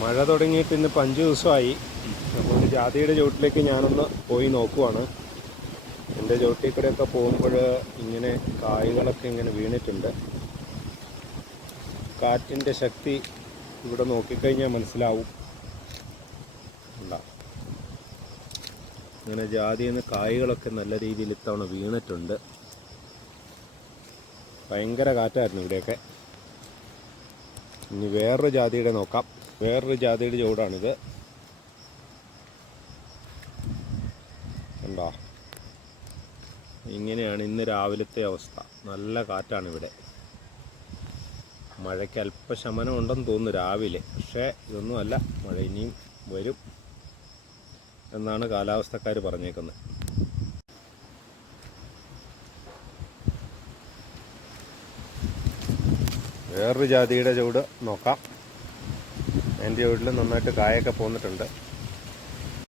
മഴ തുടങ്ങിയിട്ട് ഇന്നിപ്പോൾ അഞ്ച് ദിവസമായി. അപ്പോൾ ജാതിയുടെ ചുവട്ടിലേക്ക് ഞാനൊന്ന് പോയി നോക്കുവാണ്. എന്റെ ചുവട്ടിൽ കൂടെയൊക്കെ പോകുമ്പോൾ ഇങ്ങനെ കായ്കളൊക്കെ ഇങ്ങനെ വീണിട്ടുണ്ട്. കാറ്റിന്റെ ശക്തി ഇവിടെ നോക്കിക്കഴിഞ്ഞാൽ മനസ്സിലാവും. ഇങ്ങനെ ജാതിയിൽ നിന്ന് കായ്കളൊക്കെ നല്ല രീതിയിൽ ഇത്തവണ വീണിട്ടുണ്ട്. ഭയങ്കര കാറ്റായിരുന്നു ഇവിടെയൊക്കെ. ഇനി വേറൊരു ജാതിയുടെ നോക്കാം. വേറൊരു ജാതിയുടെ ചൂടാണിത് കണ്ടോ? ഇങ്ങനെയാണ് ഇന്ന് രാവിലത്തെ അവസ്ഥ. നല്ല കാറ്റാണ് ഇവിടെ മഴയ്ക്ക് അല്പശമനം ഉണ്ടെന്ന് തോന്നുന്നു രാവിലെ. പക്ഷേ ഇതൊന്നുമല്ല. മഴ ഇനിയും വരും എന്നാണ് കാലാവസ്ഥക്കാർ പറഞ്ഞേക്കുന്നത്. വേറൊരു ജാതിയുടെ ചൂട് നോക്കാം. എന്റെ ചൂടിൽ നന്നായിട്ട് കായൊക്കെ പോന്നിട്ടുണ്ട്.